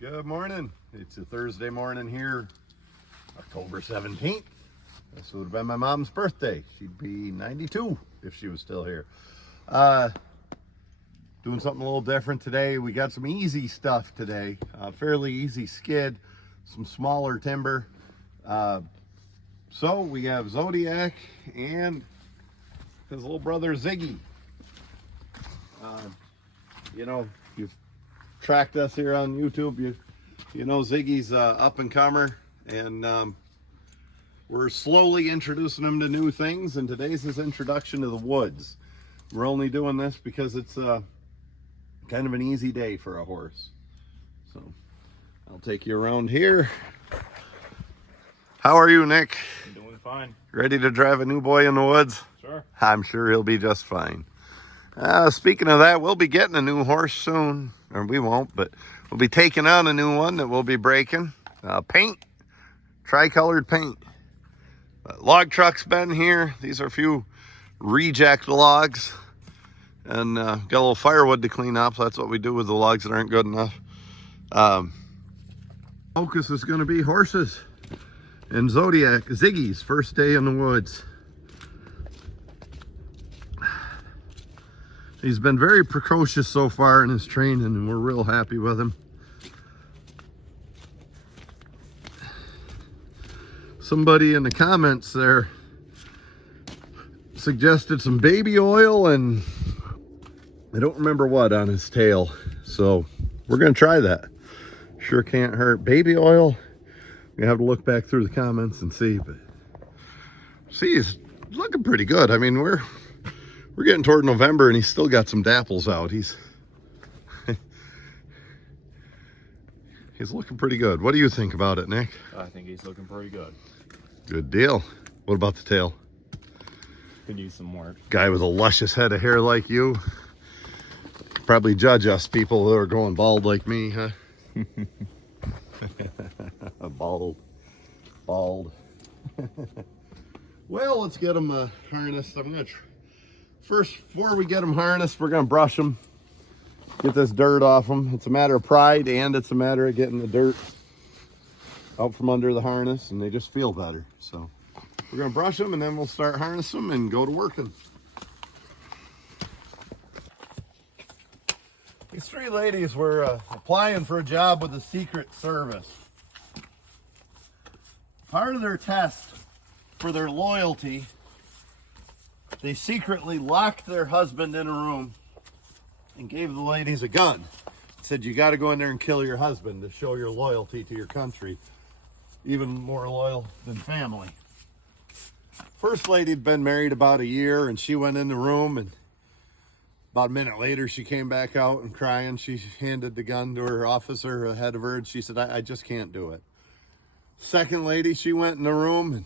Good morning. It's a Thursday morning here, October 17th. This would have been my mom's birthday. She'd be 92 if she was still here. Doing something a little different today. We got some easy stuff today. Fairly easy skid, some smaller timber. So we have Zodiac and his little brother Ziggy. You know, you've tracked us here on YouTube. You know Ziggy's up and comer, and we're slowly introducing him to new things, and today's his introduction to the woods. We're only doing this because it's kind of an easy day for a horse. So I'll take you around here. How are you, Nick? I'm doing fine. Ready to drive a new boy in the woods? Sure. I'm sure he'll be just fine. Speaking of that, we'll be getting a new horse soon. Or we won't, but we'll be taking on a new one that we'll be breaking. Paint, tri-colored paint. Log truck's been here. These are a few reject logs. And got a little firewood to clean up. That's what we do with the logs that aren't good enough. Focus is going to be horses and Zodiac, Ziggy's first day in the woods. He's been very precocious so far in his training, and we're real happy with him. Somebody in the comments there suggested some baby oil and I don't remember what on his tail. So we're going to try that. Sure can't hurt. Baby oil. We have to look back through the comments and see. But see, he's looking pretty good. I mean, we're getting toward November and he's still got some dapples out. He's looking pretty good. What do you think about it, Nick? I think he's looking pretty good. Good deal. What about the tail? Could use some work. Guy with a luscious head of hair like you. Probably judge us people who are going bald like me, huh? Bald. Well, let's get them harnessed. I'm gonna first, before we get them harnessed, we're gonna brush them, get this dirt off them. It's a matter of pride, and it's a matter of getting the dirt out from under the harness, and they just feel better. So we're gonna brush them, and then we'll start harnessing them and go to working. These three ladies were applying for a job with the Secret Service. Part of their test for their loyalty, they secretly locked their husband in a room and gave the ladies a gun. Said, you got to go in there and kill your husband to show your loyalty to your country. Even more loyal than family. First lady had been married about a year, and she went in the room, and about a minute later she came back out and crying. She handed the gun to her officer ahead of her, and she said, I just can't do it. Second lady, she went in the room, and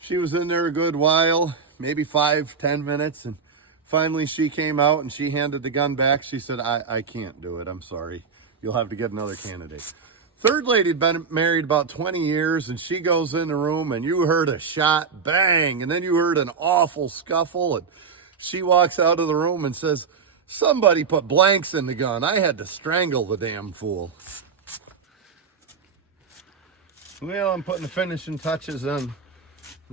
she was in there a good while, maybe 5-10 minutes, and finally she came out and she handed the gun back. She said, I can't do it. I'm sorry. You'll have to get another candidate. Third lady had been married about 20 years, and she goes in the room, and you heard a shot, bang, and then you heard an awful scuffle, and she walks out of the room and says, somebody put blanks in the gun. I had to strangle the damn fool. Well, I'm putting the finishing touches on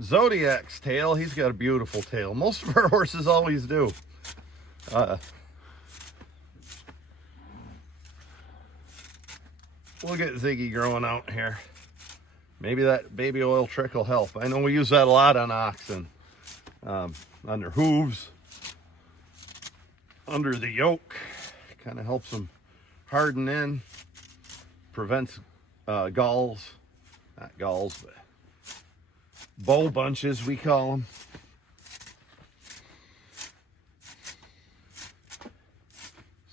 Zodiac's tail. He's got a beautiful tail. Most of our horses always do. We'll get Ziggy growing out here. Maybe that baby oil trick will help. I know we use that a lot on oxen. On their hooves. Under the yoke. Kind of helps them harden in. Prevents galls. Not galls, but bow bunches, we call them.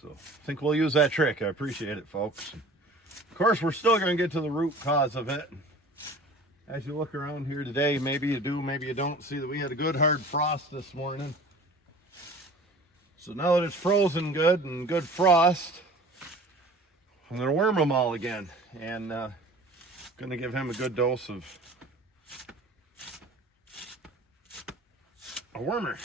So I think we'll use that trick. I appreciate it, folks. Of course, we're still going to get to the root cause of it. As you look around here today, maybe you do, maybe you don't, see that we had a good hard frost this morning. So now that it's frozen good and good frost, I'm going to worm them all again. And going to give him a good dose of a wormer.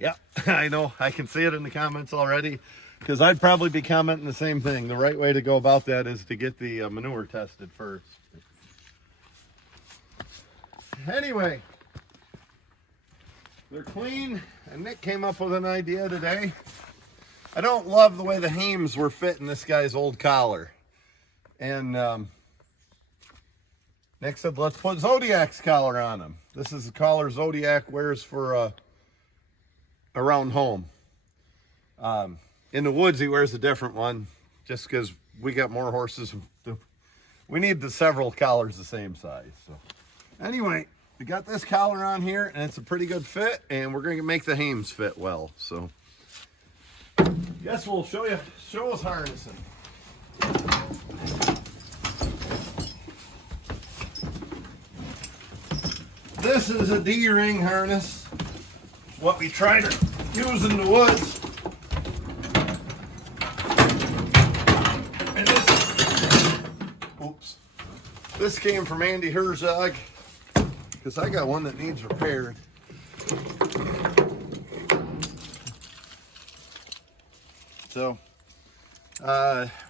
Yep, I know. I can see it in the comments already. Because I'd probably be commenting the same thing. The right way to go about that is to get the manure tested first. Anyway, they're clean, and Nick came up with an idea today. I don't love the way the hames were fitting this guy's old collar. And Nick said, let's put Zodiac's collar on him. This is the collar Zodiac wears for around home. In the woods, he wears a different one just because we got more horses. We need the several collars the same size. So anyway, we got this collar on here, and it's a pretty good fit, and we're going to make the hames fit well. So guess we'll show us harnessing. This is a D-ring harness, what we try to use in the woods. And this came from Andy Herzog, because I got one that needs repaired. So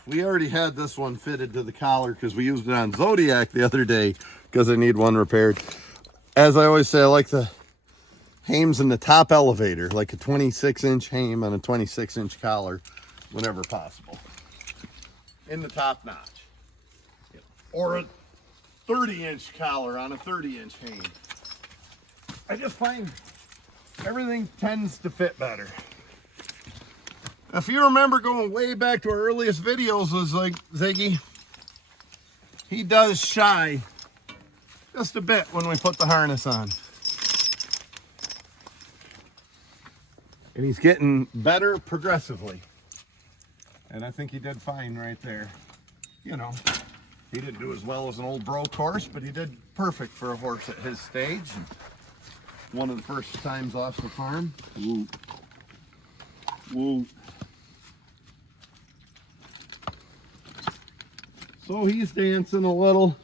we already had this one fitted to the collar because we used it on Zodiac the other day because I need one repaired. As I always say, I like the hames in the top elevator, like a 26-inch hame on a 26-inch collar whenever possible. In the top notch. Or a 30-inch collar on a 30-inch hame. I just find everything tends to fit better. If you remember going way back to our earliest videos, was like Ziggy, he does shy just a bit when we put the harness on. And he's getting better progressively. And I think he did fine right there. You know, he didn't do as well as an old broke horse, but he did perfect for a horse at his stage. One of the first times off the farm. Woo. Woo. So he's dancing a little,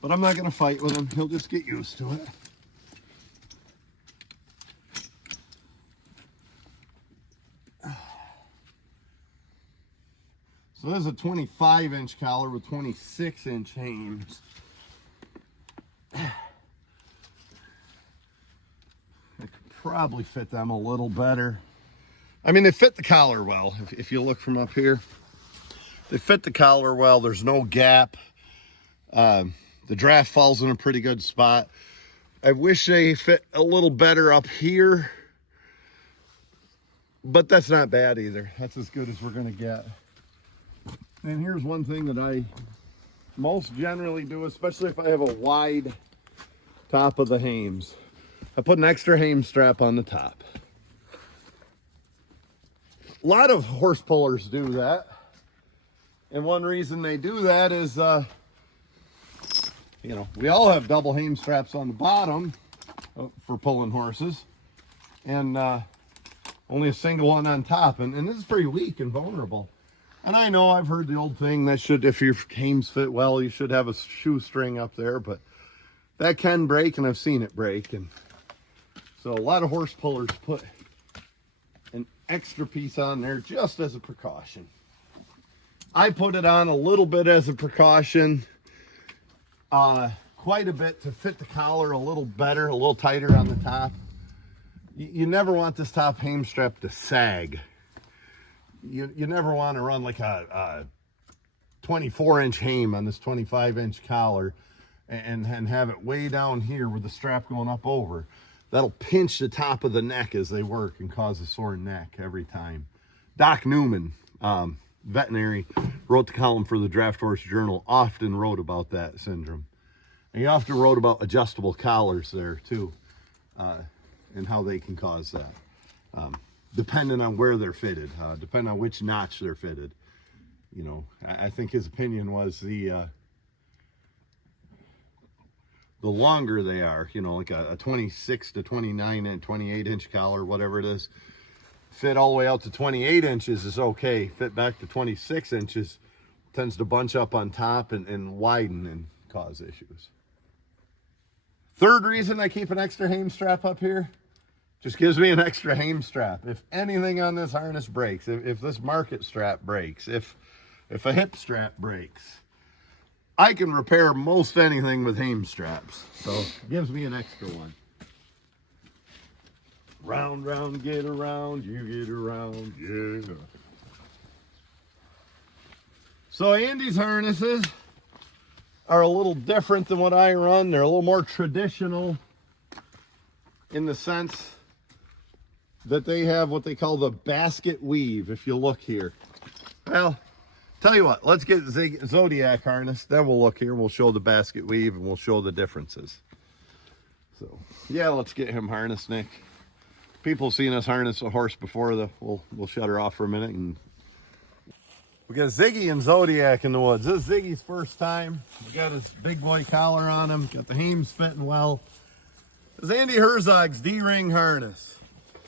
but I'm not going to fight with him. He'll just get used to it. So there's a 25-inch collar with 26-inch hames. I could probably fit them a little better. I mean, they fit the collar well. If you look from up here, they fit the collar well. There's no gap. The draft falls in a pretty good spot. I wish they fit a little better up here, but that's not bad either. That's as good as we're going to get. And here's one thing that I most generally do, especially if I have a wide top of the hames. I put an extra hame strap on the top. A lot of horse pullers do that. And one reason they do that is, you know, we all have double hame straps on the bottom for pulling horses. And only a single one on top. And this is pretty weak and vulnerable. And I know I've heard the old thing that if your hames fit well, you should have a shoestring up there, but that can break, and I've seen it break. And so a lot of horse pullers put an extra piece on there just as a precaution. I put it on a little bit as a precaution, quite a bit to fit the collar a little better, a little tighter on the top. You never want this top hame strap to sag. You never want to run like a 24-inch hame on this 25-inch collar and have it way down here with the strap going up over. That'll pinch the top of the neck as they work and cause a sore neck every time. Doc Newman, veterinary, wrote the column for the Draft Horse Journal, often wrote about that syndrome. And he often wrote about adjustable collars there too, and how they can cause that. Depending on where they're fitted, depending on which notch they're fitted. You know, I think his opinion was the longer they are, you know, like a 26 to 29 and 28-inch collar, whatever it is, fit all the way out to 28 inches is okay. Fit back to 26 inches tends to bunch up on top and widen and cause issues. Third reason I keep an extra hame strap up here Just gives me an extra hame strap. If anything on this harness breaks, if this market strap breaks, if a hip strap breaks, I can repair most anything with hame straps. So it gives me an extra one. Round, round, get around, you get around, yeah. So Andy's harnesses are a little different than what I run. They're a little more traditional in the sense that they have what they call the basket weave, if you look here. Well, tell you what, let's get Zodiac harness, then we'll look here and we'll show the basket weave and we'll show the differences. So, yeah, let's get him harnessed, Nick. People seen us harness a horse before, we'll shut her off for a minute. And we got Ziggy and Zodiac in the woods. This is Ziggy's first time. We got his big boy collar on him, got the hames fitting well. This is Andy Herzog's D-ring harness.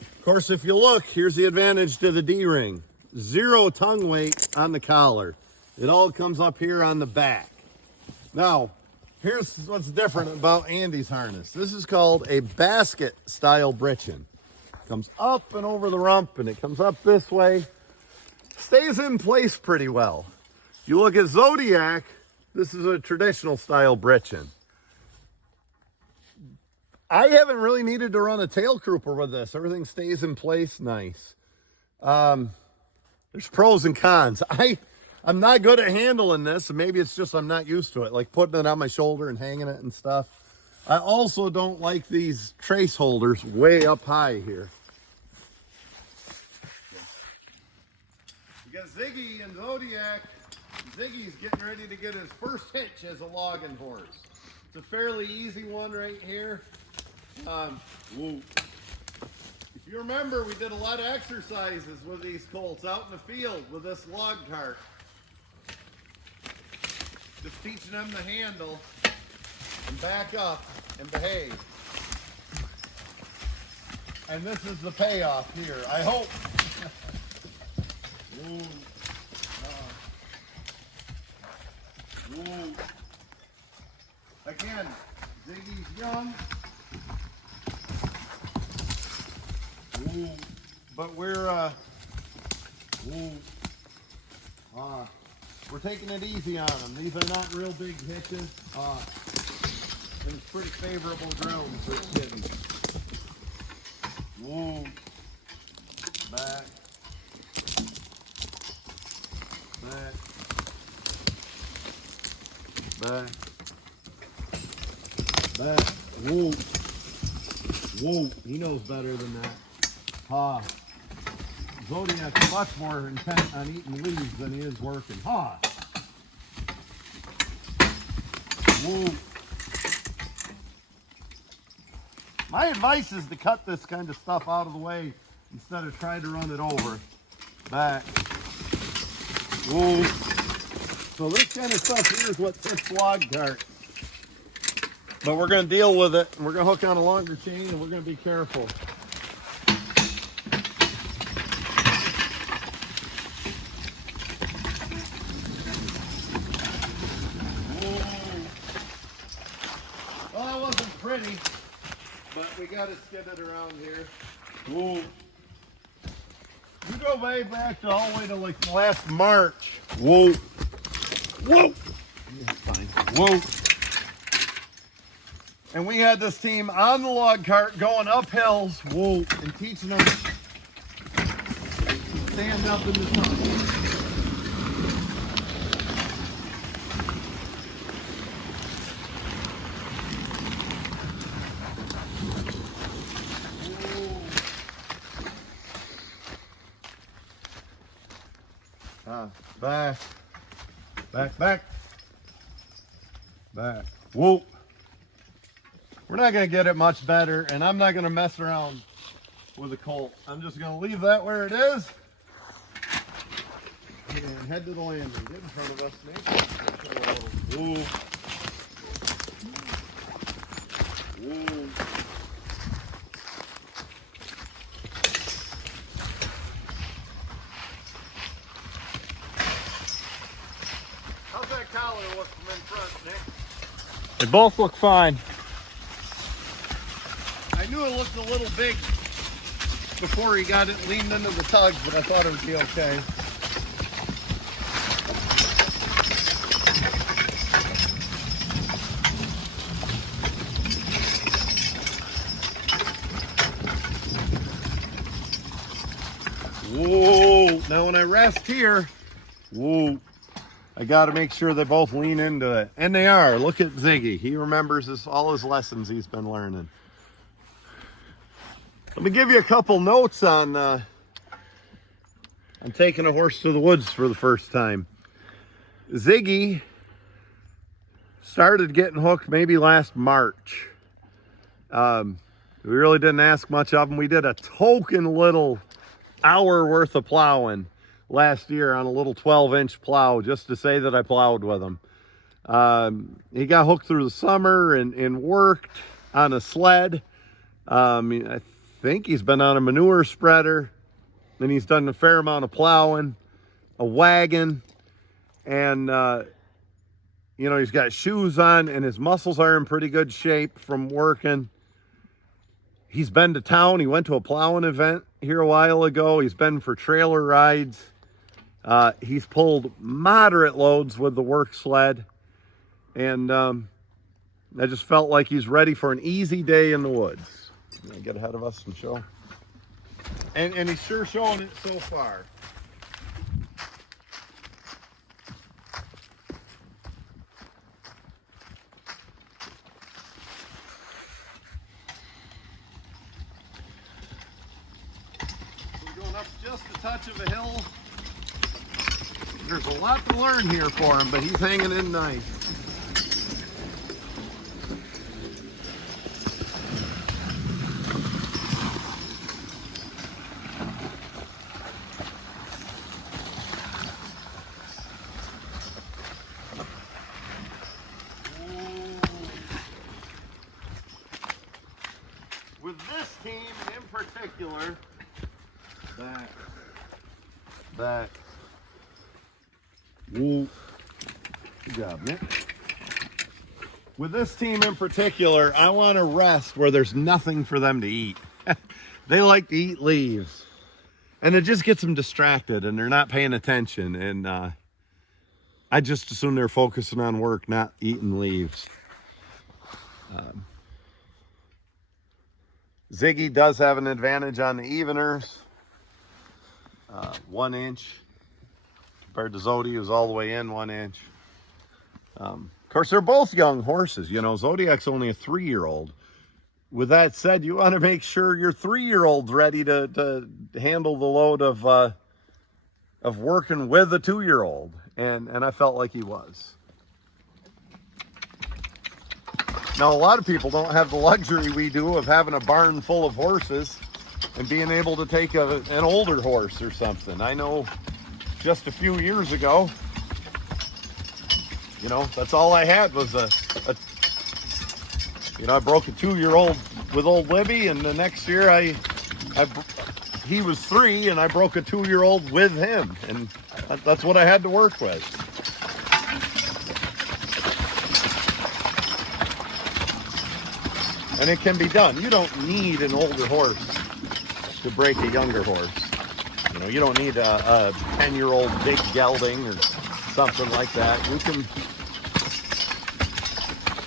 Of course, if you look, here's the advantage to the D-ring. 0 tongue weight on the collar. It all comes up here on the back. Now, here's what's different about Andy's harness. This is called a basket style breechin. Comes up and over the rump and it comes up this way. Stays in place pretty well. You look at Zodiac, this is a traditional style breechin. I haven't really needed to run a tail crooper with this. Everything stays in place nice. There's pros and cons. I'm not good at handling this, and maybe it's just I'm not used to it, like putting it on my shoulder and hanging it and stuff. I also don't like these trace holders way up high here. You got Ziggy and Zodiac. Ziggy's getting ready to get his first hitch as a logging horse. It's a fairly easy one right here. If you remember, we did a lot of exercises with these colts out in the field with this log cart. Just teaching them to handle and back up and behave. And this is the payoff here, I hope. Again, Ziggy's young. But we're taking it easy on them. These are not real big hitches. There's pretty favorable ground for kittens. Back. Whoa. He knows better than that. Zodiac's much more intent on eating leaves than he is working. My advice is to cut this kind of stuff out of the way instead of trying to run it over. Back. So this kind of stuff here is what tips log cart. But we're going to deal with it, and we're going to hook on a longer chain, and we're going to be careful. Well, that wasn't pretty, but we got to skid it around here. You go way back to all the way to like last March. It's fine. And we had this team on the log cart going up hills, and teaching them to stand up in the sun. Back. We're not going to get it much better, and I'm not going to mess around with the colt. I'm just going to leave that where it is and head to the landing. Get in front of us, Nate. How's that collar look from in front, Nick? They both look fine. I knew it looked a little big before he got it leaned into the tugs, but I thought it would be okay. Whoa, now when I rest here, whoa, I got to make sure they both lean into it. And they are. Look at Ziggy. He remembers all his lessons he's been learning. Let me give you a couple notes on taking a horse to the woods for the first time. Ziggy started getting hooked maybe last March. We really didn't ask much of him. We did a token little hour worth of plowing last year on a little 12-inch plow just to say that I plowed with him. He got hooked through the summer and worked on a sled. I think he's been on a manure spreader, and he's done a fair amount of plowing, a wagon, and he's got shoes on and his muscles are in pretty good shape from working. He's been to town. He went to a plowing event here a while ago. He's been for trailer rides. He's pulled moderate loads with the work sled. And I just felt like he's ready for an easy day in the woods. Get ahead of us and show. And he's sure showing it so far. Up just a touch of a hill. There's a lot to learn here for him, but he's hanging in nice. With this team in particular, back. Woo. Good job, Nick. With this team in particular, I want to rest where there's nothing for them to eat. They like to eat leaves. And it just gets them distracted and they're not paying attention. And I just assume they're focusing on work, not eating leaves. Ziggy does have an advantage on the eveners. 1 inch compared to Zodiac, who's all the way in 1 inch. Of course, they're both young horses. Zodiac's only a 3-year-old. With that said, you want to make sure your 3-year-old's ready to handle the load of working with a 2-year-old, and I felt like he was. Now, a lot of people don't have the luxury we do of having a barn full of horses and being able to take an older horse or something. I know just a few years ago, that's all I had was I broke a 2-year-old with old Libby, and the next year he was 3 and I broke a 2-year-old with him, and that's what I had to work with. And it can be done. You don't need an older horse to break a younger horse. You don't need a 10-year-old big gelding or something like that. You can,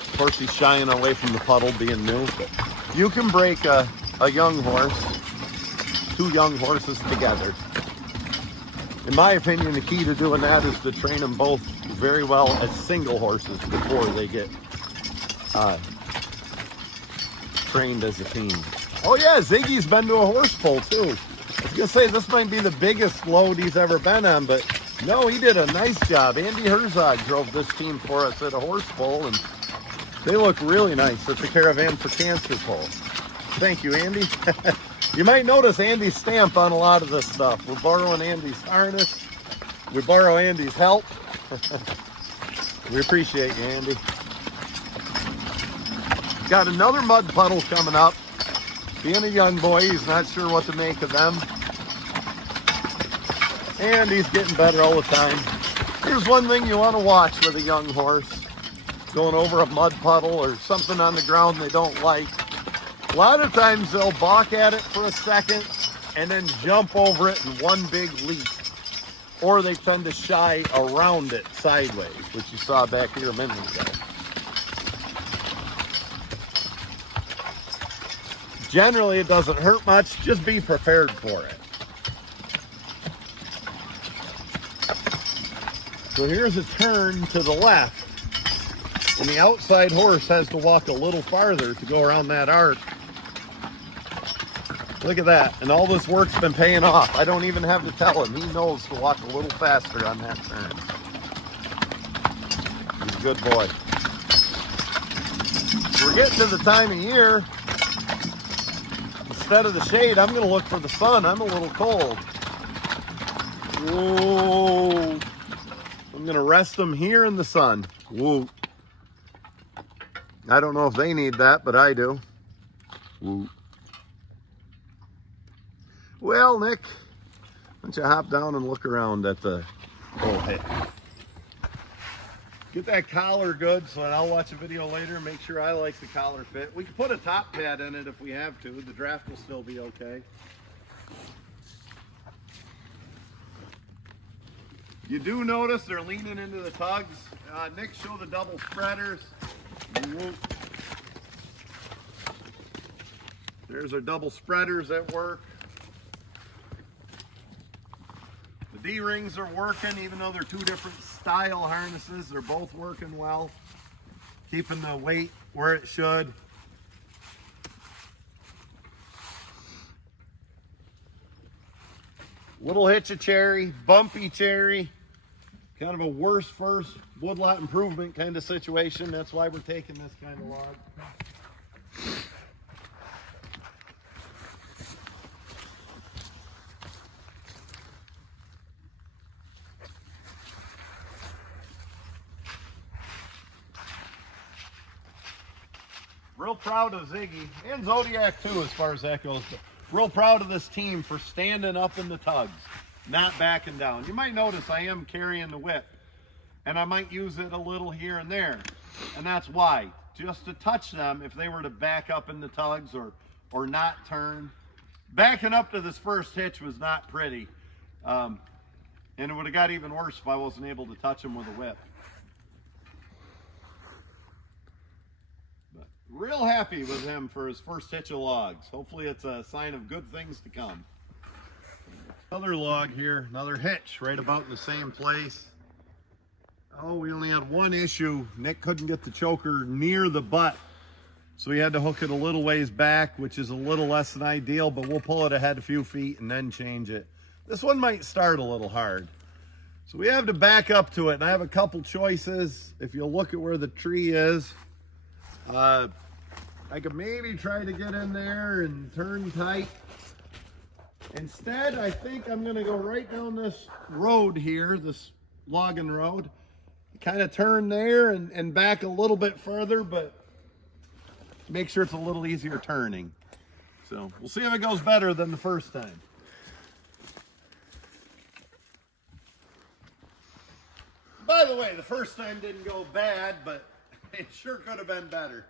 of course, he's shying away from the puddle being new, but you can break a young horse, 2 young horses together. In my opinion, the key to doing that is to train them both very well as single horses before they get trained as a team. Oh yeah, Ziggy's been to a horse pull too. I was gonna say this might be the biggest load he's ever been on, but no, he did a nice job. Andy Herzog drove this team for us at a horse pull, and they look really nice. It's a Caravan for Cancer pull. Thank you, Andy. You might notice Andy's stamp on a lot of this stuff. We're borrowing Andy's harness. We borrow Andy's help. We appreciate you, Andy. Got another mud puddle coming up. Being a young boy, he's not sure what to make of them. And he's getting better all the time. Here's one thing you want to watch with a young horse. Going over a mud puddle or something on the ground they don't like. A lot of times they'll balk at it for a second, and then jump over it in one big leap. Or they tend to shy around it sideways, which you saw back here a minute ago. Generally, it doesn't hurt much. Just be prepared for it. So here's a turn to the left. And the outside horse has to walk a little farther to go around that arc. Look at that. And all this work's been paying off. I don't even have to tell him. He knows to walk a little faster on that turn. He's a good boy. We're getting to the time of year. Instead of the shade, I'm going to look for the sun. I'm a little cold. Whoa. I'm going to rest them here in the sun. Whoa. I don't know if they need that, but I do. Whoa. Well, Nick, why don't you hop down and look around at the whole hitch. Get that collar good, so I'll watch a video later and make sure I like the collar fit. We can put a top pad in it if we have to. The draft will still be okay. You do notice they're leaning into the tugs. Nick, show the double spreaders. There's our double spreaders at work. The D-rings are working, even though they're two different style harnesses. They're both working well, keeping the weight where it should. Little hitch of cherry, bumpy cherry, kind of a worse first woodlot improvement kind of situation. That's why we're taking this kind of log. Real proud of Ziggy and Zodiac too, as far as that goes. But real proud of this team for standing up in the tugs, not backing down. You might notice I am carrying the whip, and I might use it a little here and there, and that's why. Just to touch them if they were to back up in the tugs or not turn. Backing up to this first hitch was not pretty, and it would have got even worse if I wasn't able to touch them with a whip. Real happy with him for his first hitch of logs. Hopefully it's a sign of good things to come. Another log here, another hitch right about in the same place. Oh, we only had one issue. Nick couldn't get the choker near the butt, so we had to hook it a little ways back, which is a little less than ideal, but we'll pull it ahead a few feet and then change it. This one might start a little hard. So we have to back up to it, and I have a couple choices. If you look at where the tree is, I could maybe try to get in there and turn tight. Instead, I think I'm going to go right down this road here, this logging road. Kind of turn there and back a little bit further, but make sure it's a little easier turning. So we'll see if it goes better than the first time. By the way, the first time didn't go bad, but it sure could have been better.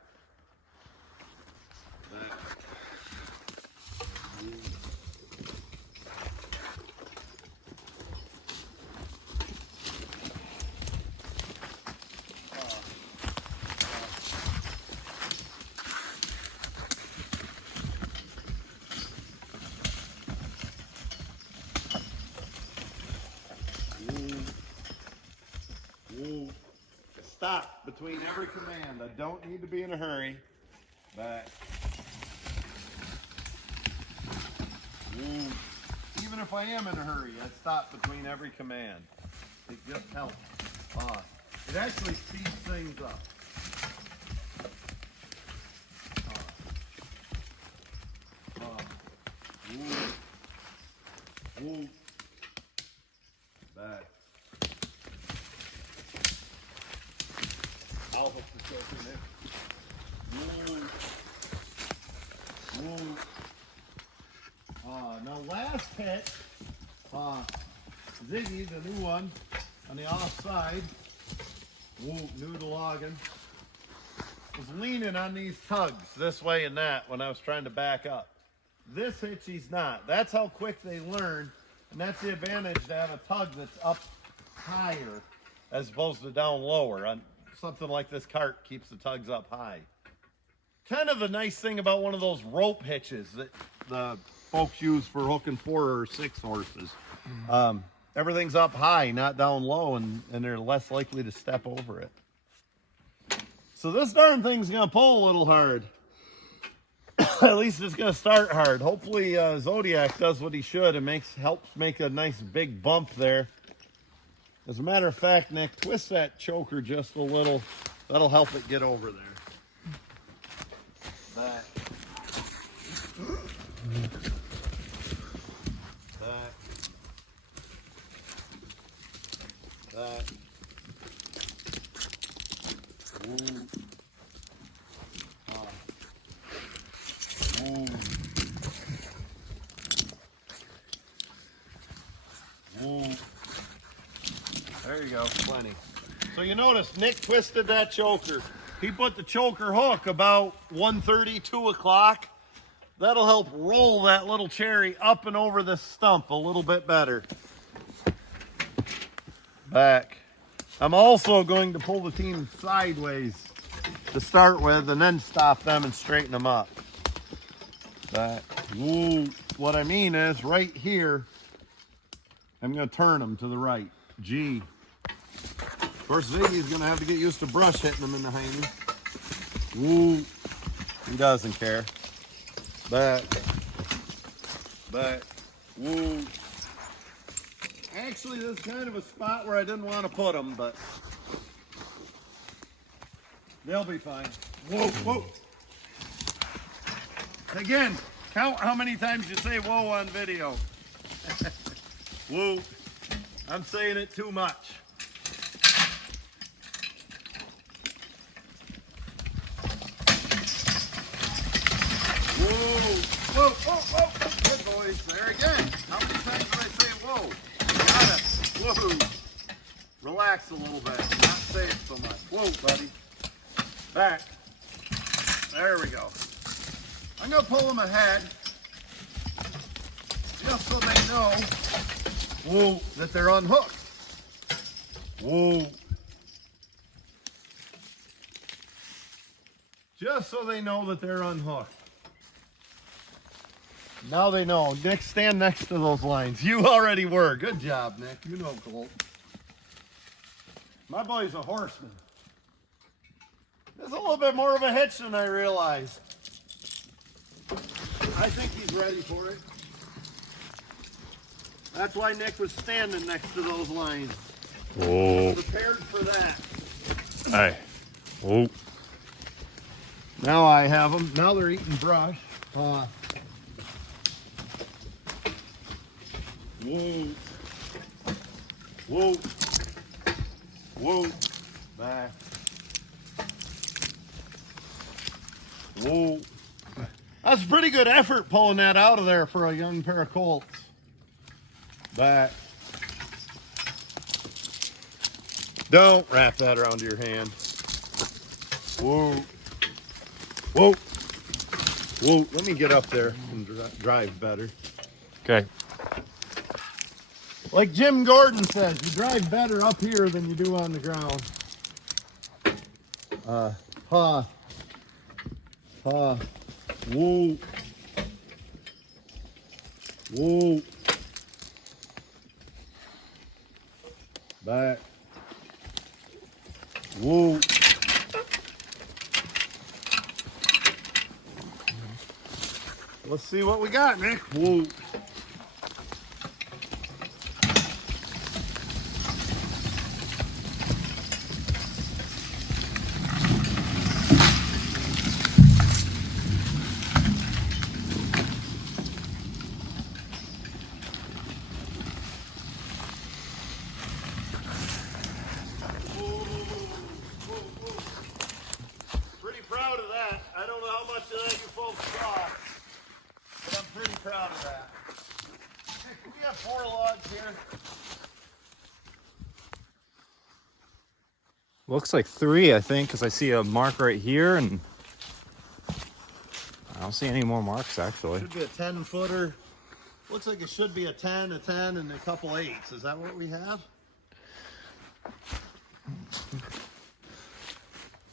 Stop between every command. I don't need to be in a hurry. Back. Even if I am in a hurry, I'd stop between every command. It just helps. It actually speeds things up. Back. I'll hook the choker in there. Now last hit, Ziggy, the new one, on the offside, new to logging, was leaning on these tugs this way and that when I was trying to back up. This hitch he's not. That's how quick they learn, and that's the advantage to have a tug that's up higher as opposed to down lower. On something like this cart keeps the tugs up high. Kind of the nice thing about one of those rope hitches that the folks use for hooking 4 or 6 horses. Everything's up high, not down low, and they're less likely to step over it. So this darn thing's gonna pull a little hard. At least it's gonna start hard. Hopefully Zodiac does what he should and helps make a nice big bump there. As a matter of fact, Nick, twist that choker just a little. That'll help it get over there. Back. Back. Back. Ooh. Ooh. Ooh. There you go, plenty. So you notice Nick twisted that choker. He put the choker hook about 1:30, 2 o'clock. That'll help roll that little cherry up and over the stump a little bit better. Back. I'm also going to pull the team sideways to start with and then stop them and straighten them up. Back. Ooh. What I mean is right here, I'm going to turn them to the right. G. Of course, Ziggy's going to have to get used to brush hitting them in the hiney. Woo. He doesn't care. Back. Back. Woo. Actually, this is kind of a spot where I didn't want to put them, but they'll be fine. Whoa, whoa. Again, count how many times you say whoa on video. Whoa. I'm saying it too much. Whoa, whoa, whoa, whoa. Good boys. There again. How many times did I say whoa? Got it. Whoa. Relax a little bit. Not say it so much. Whoa, buddy. Back. There we go. I'm going to pull them ahead just so they know, whoa, that they're unhooked. Whoa. Just so they know that they're unhooked. Now they know. Nick, stand next to those lines. You already were. Good job, Nick. You know Colt. My boy's a horseman. There's a little bit more of a hitch than I realized. I think he's ready for it. That's why Nick was standing next to those lines. Whoa. Prepared for that. Hey. Whoa. Now I have them. Now they're eating brush. Whoa. Whoa. Whoa. Back. Whoa. That's a pretty good effort pulling that out of there for a young pair of colts. Back. Don't wrap that around your hand. Whoa. Whoa. Whoa. Let me get up there and drive better. Okay. Like Jim Gordon says, you drive better up here than you do on the ground. Ha. Whoa. Whoa. Back. Whoa. Let's see what we got, Nick. Whoa. Pretty proud of that. I don't know how much of that you folks saw, but I'm pretty proud of that. Hey, can we have 4 logs here? Looks like 3, I think, because I see a mark right here, and I don't see any more marks actually. Should be a 10-footer. Looks like it should be a 10, and a couple 8s. Is that what we have?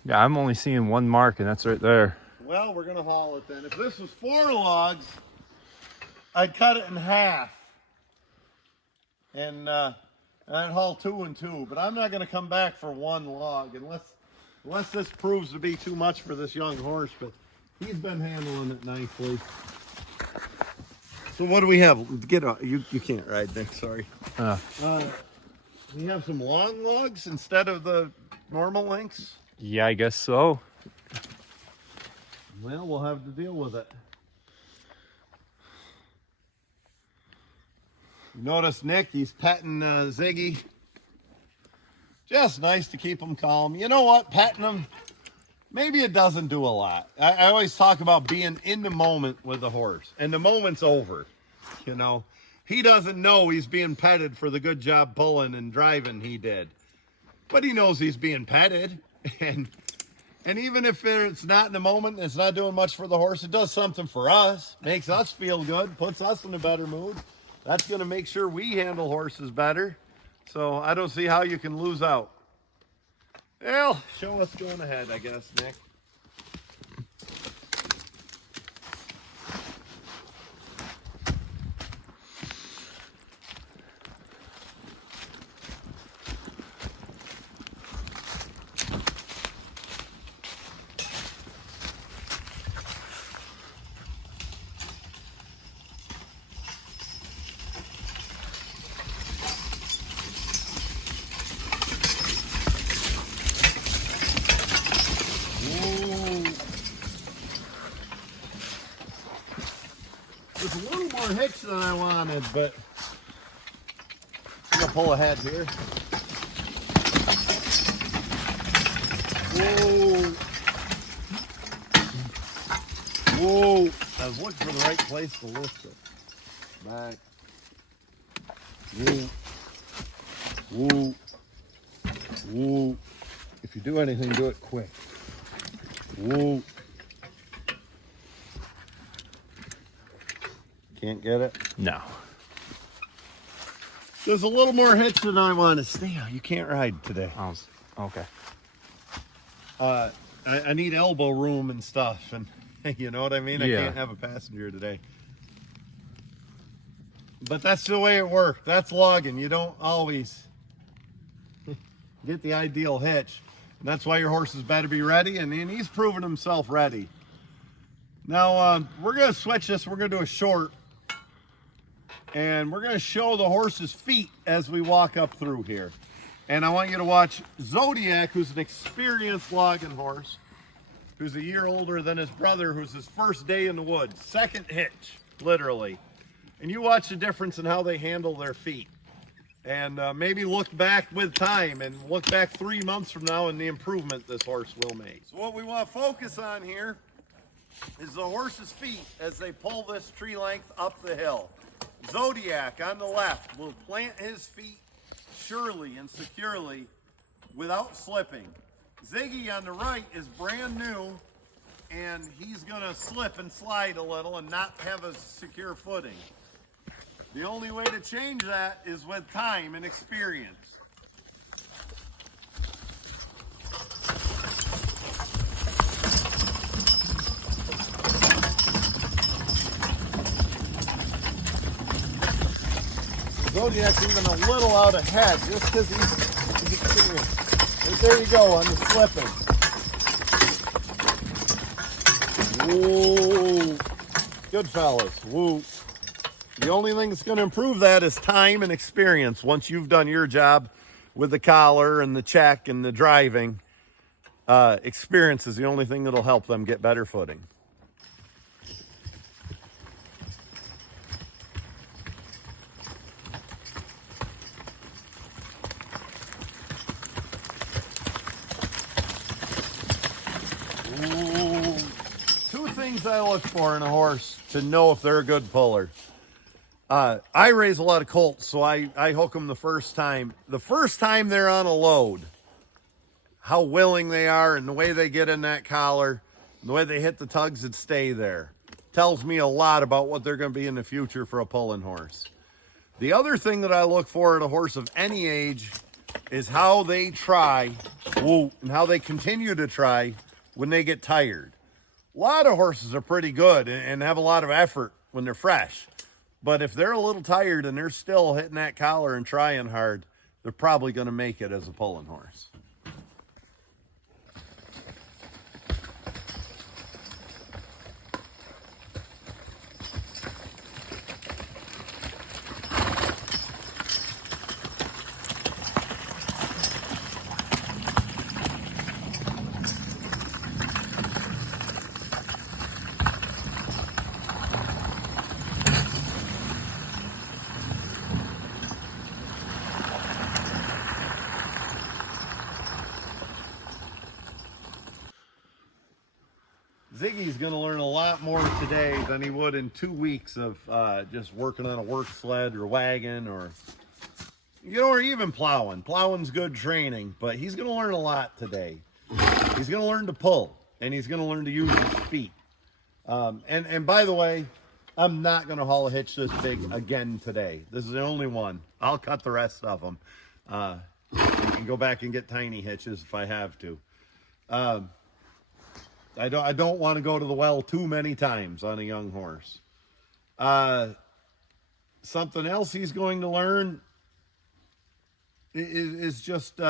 Yeah, I'm only seeing one mark, and that's right there. Well, we're gonna haul it then. If this was 4 logs, I'd cut it in half, and I'd haul 2 and 2. But I'm not gonna come back for 1 log unless this proves to be too much for this young horse. But he's been handling it nicely. So what do we have? Get off. You can't ride, Nick. Sorry. We have some long logs instead of the normal lengths. Yeah, I guess so. Well, we'll have to deal with it. You notice Nick, he's petting Ziggy. Just nice to keep him calm. You know what? Petting him, maybe it doesn't do a lot. I always talk about being in the moment with the horse, and the moment's over. You know, he doesn't know he's being petted for the good job pulling and driving he did, but he knows he's being petted, and even if it's not in the moment, it's not doing much for the horse, it does something for us, makes us feel good, puts us in a better mood. That's going to make sure we handle horses better. So I don't see how you can lose out. Well, show us going ahead, I guess, Nick. There's a little more hitch than I wanted, but I'm gonna pull ahead here. Whoa. Whoa. I was looking for the right place to lift it. Back. Whoa. Whoa. Whoa. If you do anything, do it quick. Whoa. Can't get it? No. There's a little more hitch than I want to stay on. You can't ride today. Okay. I need elbow room and stuff, and you know what I mean? Yeah. I can't have a passenger today. But that's the way it worked. That's logging. You don't always get the ideal hitch. And that's why your horse has better be ready, and he's proven himself ready. Now, we're going to switch this. We're going to do a short. And we're going to show the horse's feet as we walk up through here. And I want you to watch Zodiac, who's an experienced logging horse, who's a year older than his brother, who's his first day in the woods. Second hitch, literally. And you watch the difference in how they handle their feet. And maybe look back with time and look back 3 months from now and the improvement this horse will make. So what we want to focus on here is the horse's feet as they pull this tree length up the hill. Zodiac on the left will plant his feet surely and securely without slipping. Ziggy on the right is brand new, and he's going to slip and slide a little and not have a secure footing. The only way to change that is with time and experience. Zodiac's even a little out ahead just because he's experienced. But there you go on the slipping. Whoa. Good fellas. Woo. The only thing that's going to improve that is time and experience. Once you've done your job with the collar and the check and the driving, experience is the only thing that'll help them get better footing. Ooh. Two things I look for in a horse to know if they're a good puller. I raise a lot of colts, so I hook them the first time. The first time they're on a load, how willing they are and the way they get in that collar, the way they hit the tugs and stay there. tells me a lot about what they're going to be in the future for a pulling horse. The other thing that I look for in a horse of any age is how they try, and how they continue to try when they get tired. A lot of horses are pretty good and have a lot of effort when they're fresh. But if they're a little tired and they're still hitting that collar and trying hard, they're probably going to make it as a pulling horse. Ziggy's going to learn a lot more today than he would in 2 weeks of just working on a work sled or wagon or, or even plowing. Plowing's good training, but he's going to learn a lot today. He's going to learn to pull, and he's going to learn to use his feet. And by the way, I'm not going to haul a hitch this big again today. This is the only one. I'll cut the rest of them and go back and get tiny hitches if I have to. I don't want to go to the well too many times on a young horse. Something else he's going to learn is just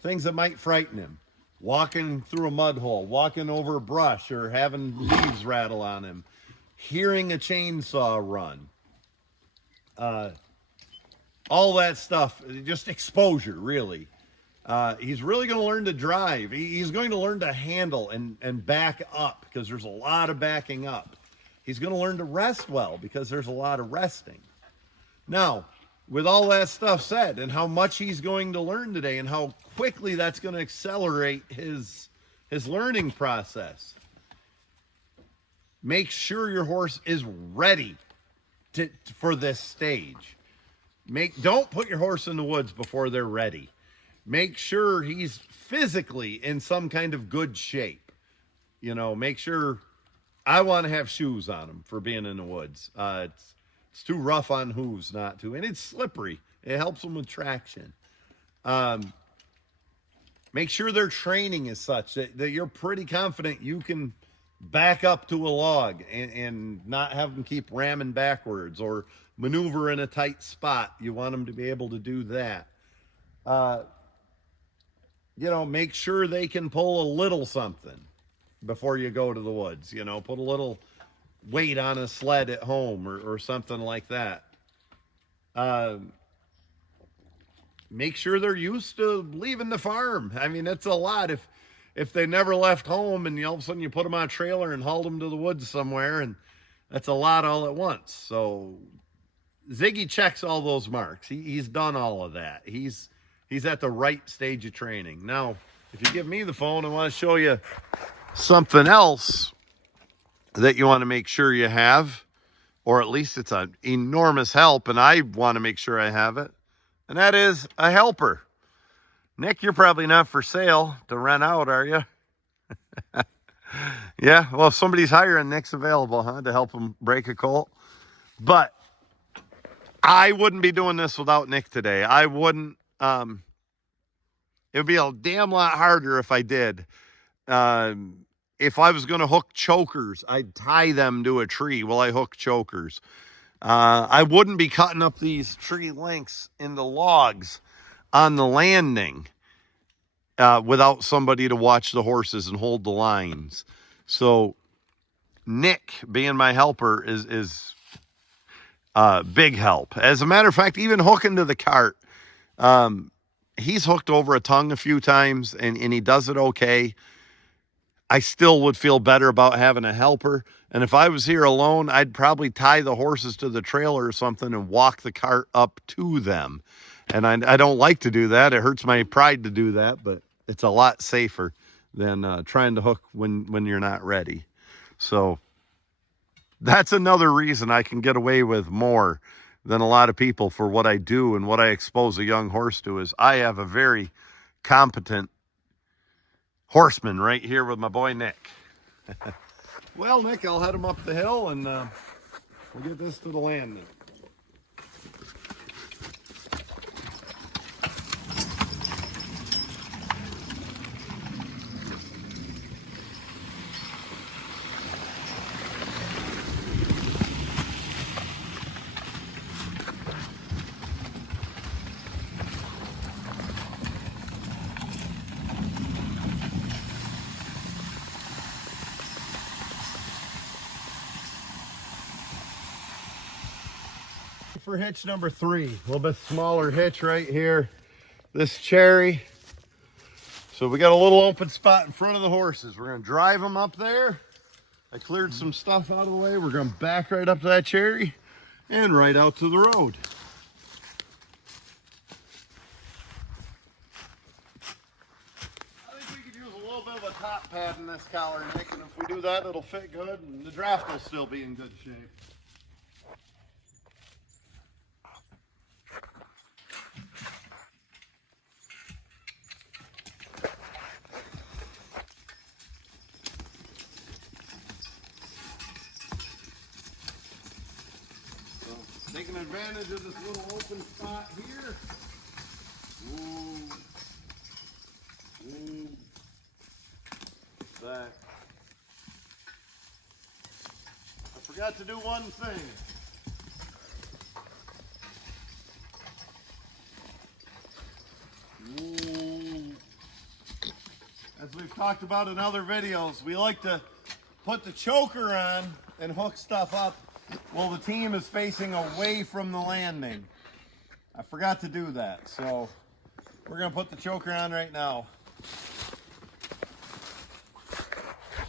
things that might frighten him. Walking through a mud hole, walking over brush, or having leaves rattle on him, hearing a chainsaw run. All that stuff, just exposure, really. He's really going to learn to drive. He's going to learn to handle and back up, because there's a lot of backing up. He's going to learn to rest well, because there's a lot of resting. Now, with all that stuff said, and how much he's going to learn today, and how quickly that's going to accelerate his learning process, make sure your horse is ready for this stage. Don't put your horse in the woods before they're ready. Make sure he's physically in some kind of good shape. Make sure. I want to have shoes on him for being in the woods. It's too rough on hooves not to, and it's slippery. It helps them with traction. Make sure their training is such that you're pretty confident you can back up to a log and not have them keep ramming backwards or maneuver in a tight spot. You want them to be able to do that. Make sure they can pull a little something before you go to the woods. Put a little weight on a sled at home or something like that. Make sure they're used to leaving the farm. I mean, it's a lot. If they never left home and all of a sudden you put them on a trailer and hauled them to the woods somewhere, and that's a lot all at once. So Ziggy checks all those marks. He's done all of that. He's at the right stage of training. Now, if you give me the phone, I want to show you something else that you want to make sure you have, or at least it's an enormous help, and I want to make sure I have it, and that is a helper. Nick, you're probably not for sale to rent out, are you? Yeah, well, if somebody's hiring, Nick's available, to help him break a colt. But I wouldn't be doing this without Nick today. I wouldn't. It would be a damn lot harder if I did. If I was going to hook chokers, I'd tie them to a tree while I hook chokers. I wouldn't be cutting up these tree lengths into logs on the landing without somebody to watch the horses and hold the lines. So Nick, being my helper, is big help. As a matter of fact, even hooking to the cart, he's hooked over a tongue a few times, and he does it okay. I still would feel better about having a helper. And if I was here alone, I'd probably tie the horses to the trailer or something and walk the cart up to them. And I don't like to do that. It hurts my pride to do that, but it's a lot safer than trying to hook when you're not ready. So that's another reason I can get away with more than a lot of people for what I do and what I expose a young horse to, is I have a very competent horseman right here with my boy Nick. Well, Nick, I'll head them up the hill and we'll get this to the landing. For hitch number 3, a little bit smaller hitch right here, this cherry. So we got a little open spot in front of the horses. We're gonna drive them up there. I cleared some stuff out of the way. We're gonna back right up to that cherry and right out to the road. I think we could use a little bit of a top pad in this collar, Nick, and if we do that, it'll fit good and the draft will still be in good shape. Taking advantage of this little open spot here. Ooh. Ooh. Back. I forgot to do one thing. Ooh. As we've talked about in other videos, we like to put the choker on and hook stuff up while the team is facing away from the landing. I forgot to do that, so we're gonna put the choker on right now.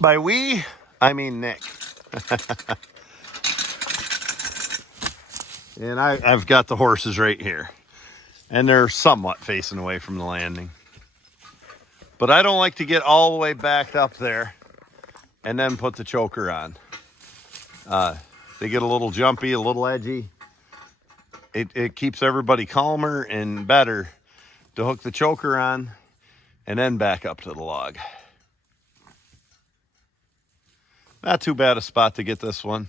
By we, I mean Nick. And I've got the horses right here. And they're somewhat facing away from the landing. But I don't like to get all the way backed up there and then put the choker on. They get a little jumpy, a little edgy. It keeps everybody calmer and better to hook the choker on and then back up to the log. Not too bad a spot to get this one.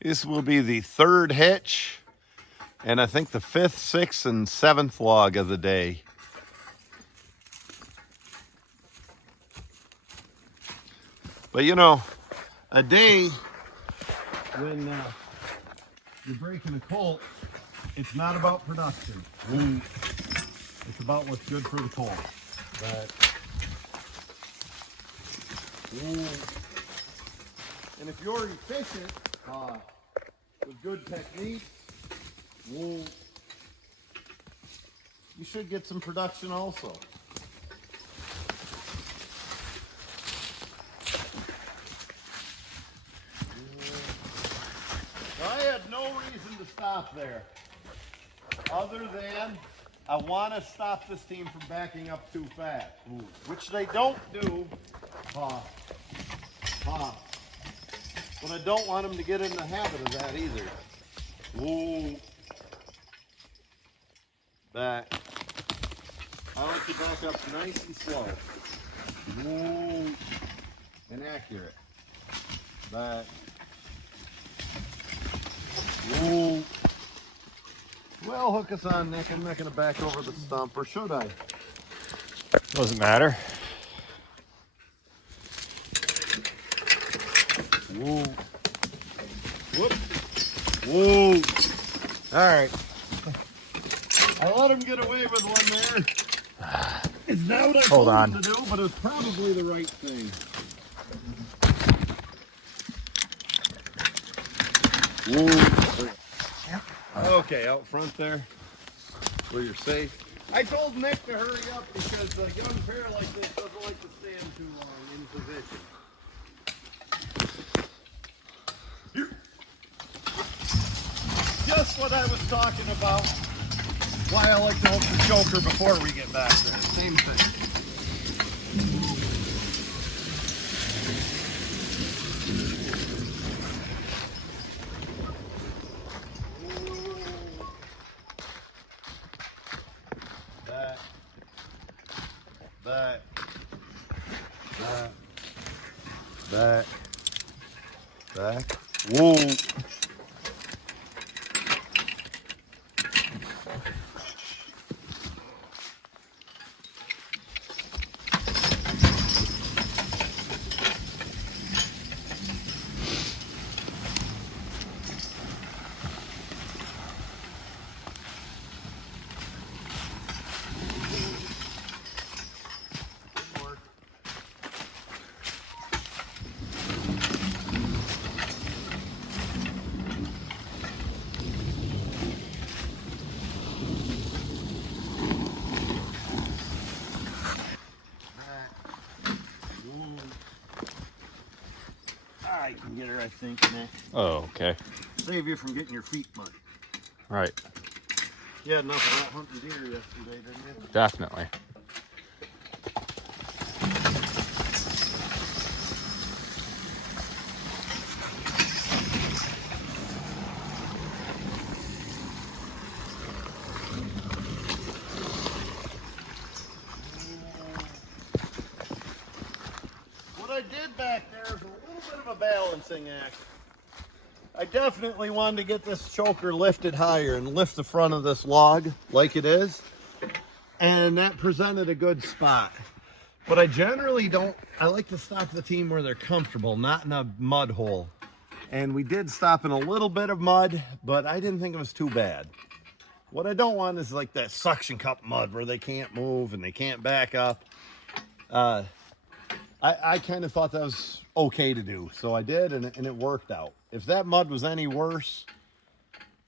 This will be the 3rd hitch and I think the 5th, 6th, and 7th log of the day. But you know, a day when you're breaking a colt, it's not about production. It's about what's good for the colt. But, and if you're efficient with good technique, you should get some production also. I had no reason to stop there, other than I want to stop this team from backing up too fast, which they don't do. But I don't want them to get in the habit of that either. Back. I like to back up nice and slow. And accurate. Back. Well, hook us on, Nick. I'm not going to back over the stump, or should I? Doesn't matter. All right. I let him get away with one there. It's not what I told him to do, but it's probably the right thing. Okay, out front there, where you're safe. I told Nick to hurry up because a young pair like this doesn't like to stand too long in position. Just what I was talking about. Why I like to hook the choker before we get back there. Same thing. Back. Back. Whoa. I can get her, I think, Nick. Oh, okay. Save you from getting your feet muddy. Right. You had enough of that hunting deer yesterday, didn't you? Definitely. What I did back there is a little bit of a balancing act. I definitely wanted to get this choker lifted higher and lift the front of this log like it is. And that presented a good spot. But I generally don't, I like to stop the team where they're comfortable, not in a mud hole. And we did stop in a little bit of mud, but I didn't think it was too bad. What I don't want is like that suction cup mud where they can't move and they can't back up. I kind of thought that was okay to do, so I did, and it worked out. If that mud was any worse,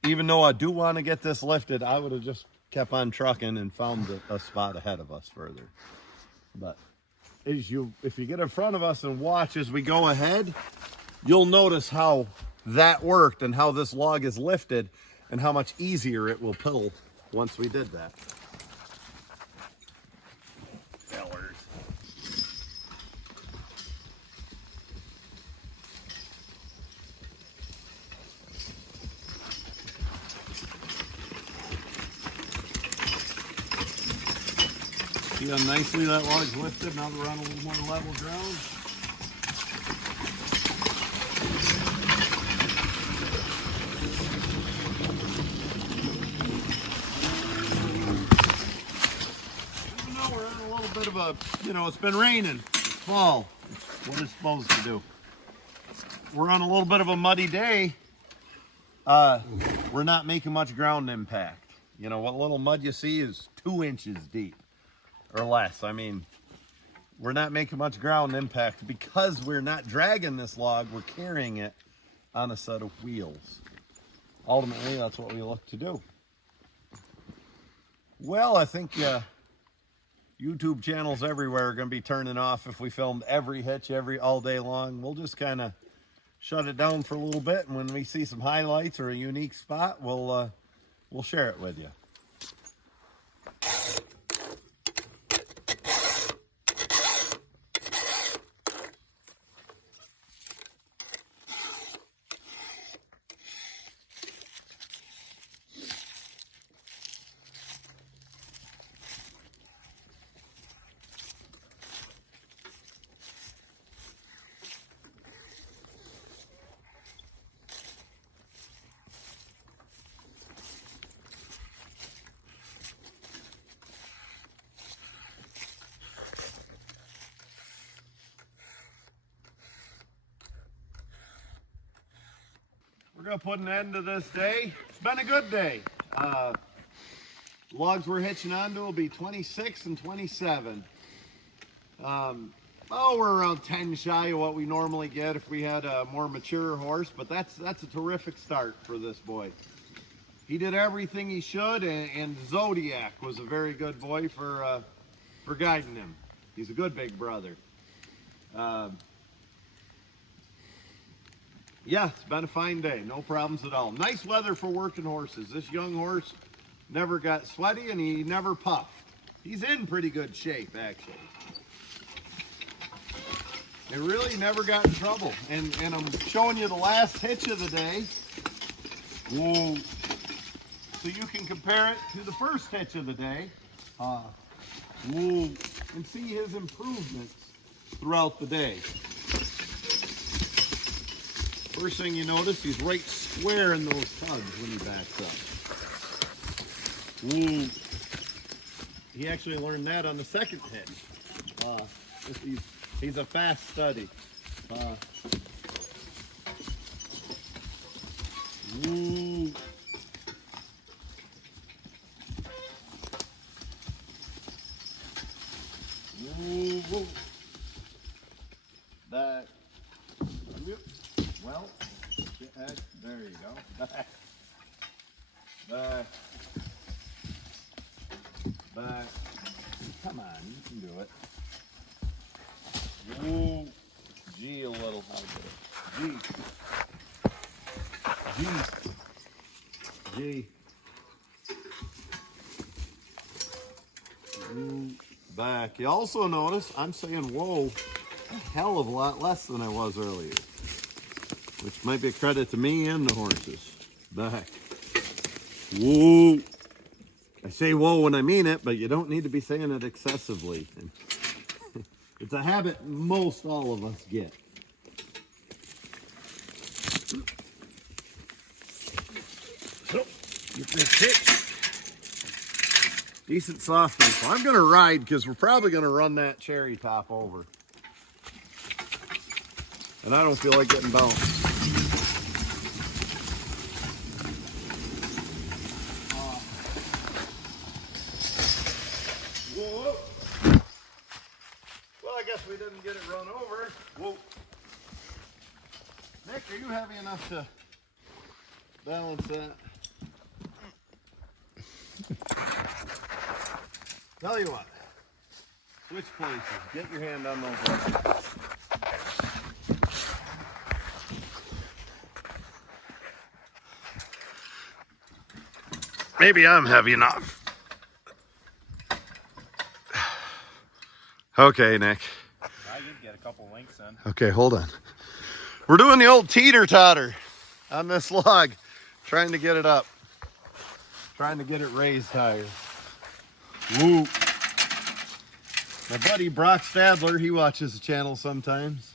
even though I do want to get this lifted, I would have just kept on trucking and found a spot ahead of us further. But if you get in front of us and watch as we go ahead, you'll notice how that worked and how this log is lifted and how much easier it will pull once we did that. Fellers. See how nicely that log's lifted? Now we're on a little more level ground. Even though we're in a little bit of a, it's been raining. It's fall. It's what it's supposed to do. We're on a little bit of a muddy day. We're not making much ground impact. What little mud you see is 2 inches deep. Or less. I mean, we're not making much ground impact because we're not dragging this log, we're carrying it on a set of wheels. Ultimately, that's what we look to do. Well, I think YouTube channels everywhere are going to be turning off if we filmed every hitch all day long. We'll just kind of shut it down for a little bit, and when we see some highlights or a unique spot, we'll share it with you. We're going to put an end to this day. It's been a good day. Logs we're hitching onto will be 26 and 27. We're around 10 shy of what we normally get if we had a more mature horse, but that's a terrific start for this boy. He did everything he should, and Zodiac was a very good boy for guiding him. He's a good big brother. Yeah, it's been a fine day. No problems at all. Nice weather for working horses. This young horse never got sweaty and he never puffed. He's in pretty good shape, actually. It really never got in trouble. And I'm showing you the last hitch of the day. Whoa. So you can compare it to the first hitch of the day. Whoa. And see his improvements throughout the day. First thing you notice, he's right square in those tugs when he backs up. Ooh. He actually learned that on the second hitch. He's a fast study. Ooh. Ooh. That. Well, there you go. Back. Come on, you can do it. Ooh. G a little. How to get it? G. Ooh. Back. You also notice I'm saying whoa a hell of a lot less than I was earlier, which might be a credit to me and the horses. Back. Whoa. I say whoa when I mean it, but you don't need to be saying it excessively. It's a habit most all of us get. So, get this hitch. Decent softening. So I'm going to ride because we're probably going to run that cherry top over. And I don't feel like getting bounced. Whoa. Well, I guess we didn't get it run over. Whoa. Nick, are you heavy enough to balance that? Tell you what. Switch places. Get your hand on those legs. Maybe I'm heavy enough. Okay, Nick. I did get a couple links in. Okay, hold on. We're doing the old teeter-totter on this log. Trying to get it up. Trying to get it raised higher. Woo. My buddy Brock Stadler, he watches the channel sometimes.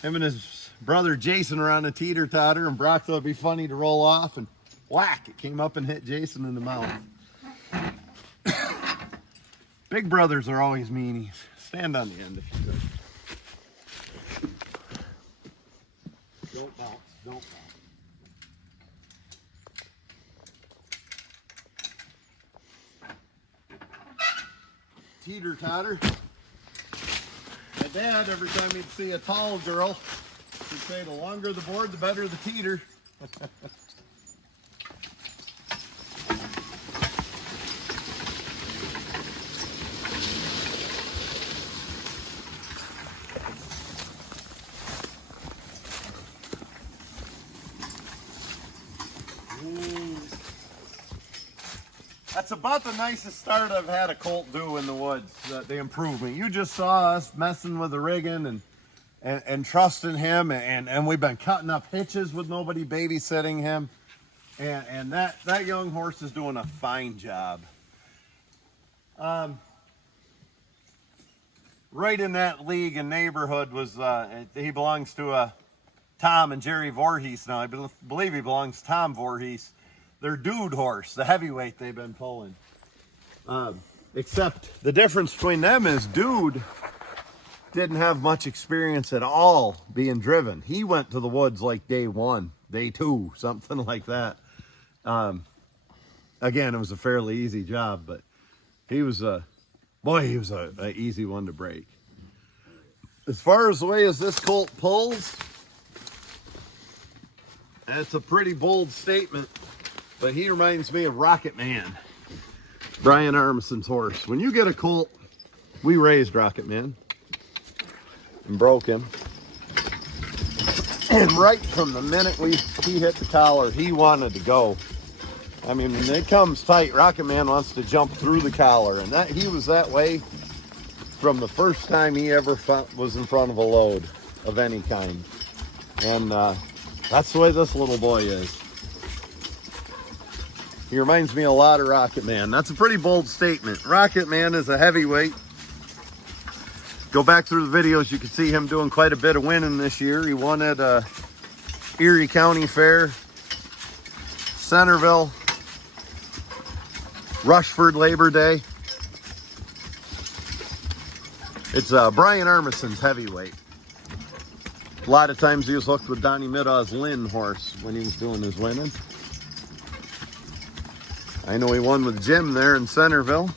Him and his brother Jason are on a teeter-totter, and Brock thought it'd be funny to roll off, and whack, it came up and hit Jason in the mouth. Big brothers are always meanies. Stand on the end if you could. Don't bounce, don't bounce. Teeter-totter. My dad, every time he'd see a tall girl, he'd say, the longer the board, the better the teeter. That's about the nicest start I've had a colt do in the woods, the improvement. You just saw us messing with the rigging and trusting him, and we've been cutting up hitches with nobody babysitting him. And that young horse is doing a fine job. Right in that league and neighborhood was, he belongs to Tom and Jerry Voorhees now. I believe he belongs to Tom Voorhees. Their dude horse, the heavyweight they've been pulling. Except the difference between them is dude didn't have much experience at all being driven. He went to the woods like day one, day two, something like that. Again, it was a fairly easy job, but he was a easy one to break. As far as the way as this colt pulls, that's a pretty bold statement. But he reminds me of Rocket Man, Brian Armison's horse. When you get a colt, we raised Rocket Man and broke him. And right from the minute he hit the collar, he wanted to go. I mean, when it comes tight, Rocket Man wants to jump through the collar. And he was that way from the first time he ever was in front of a load of any kind. And that's the way this little boy is. He reminds me a lot of Rocket Man. That's a pretty bold statement. Rocket Man is a heavyweight. Go back through the videos, you can see him doing quite a bit of winning this year. He won at Erie County Fair, Centerville, Rushford Labor Day. It's Brian Armison's heavyweight. A lot of times he was hooked with Donnie Middaw's Lynn horse when he was doing his winning. I know he won with Jim there in Centerville.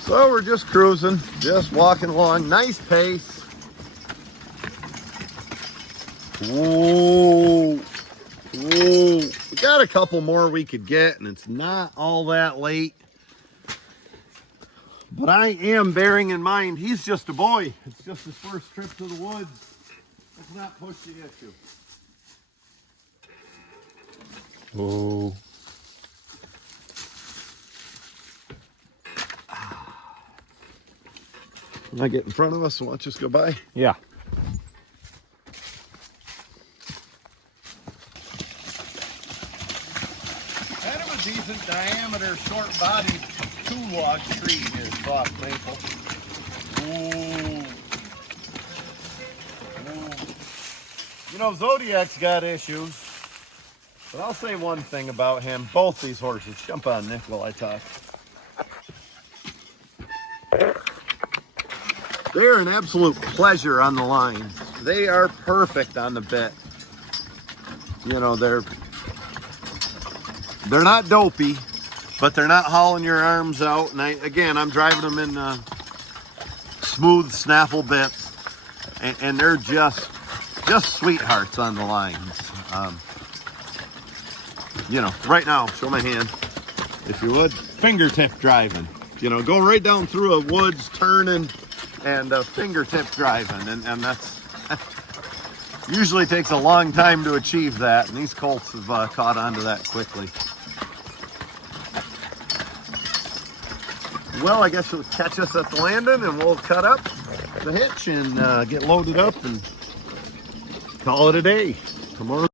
So we're just cruising, just walking along, nice pace. Whoa, whoa. We got a couple more we could get, and it's not all that late. But I am bearing in mind, he's just a boy. It's just his first trip to the woods. Let's not push the issue. Whoa. Not get in front of us, so let's just go by. Yeah. Kind of a decent diameter, short-bodied, two-log tree here, soft maple. Ooh. Ooh. You know, Zodiac's got issues, but I'll say one thing about him. Both these horses. Jump on, Nick, while I talk. They're an absolute pleasure on the line. They are perfect on the bit. You know, they're not dopey, but they're not hauling your arms out. And I'm driving them in smooth snaffle bits, and they're just sweethearts on the lines. You know, right now, show my hand, if you would. Fingertip driving. You know, go right down through a woods, turning, and fingertip driving, and that's usually takes a long time to achieve that, and these colts have caught on to that quickly. Well, I guess you'll catch us at the landing, and we'll cut up the hitch and get loaded up and call it a day tomorrow.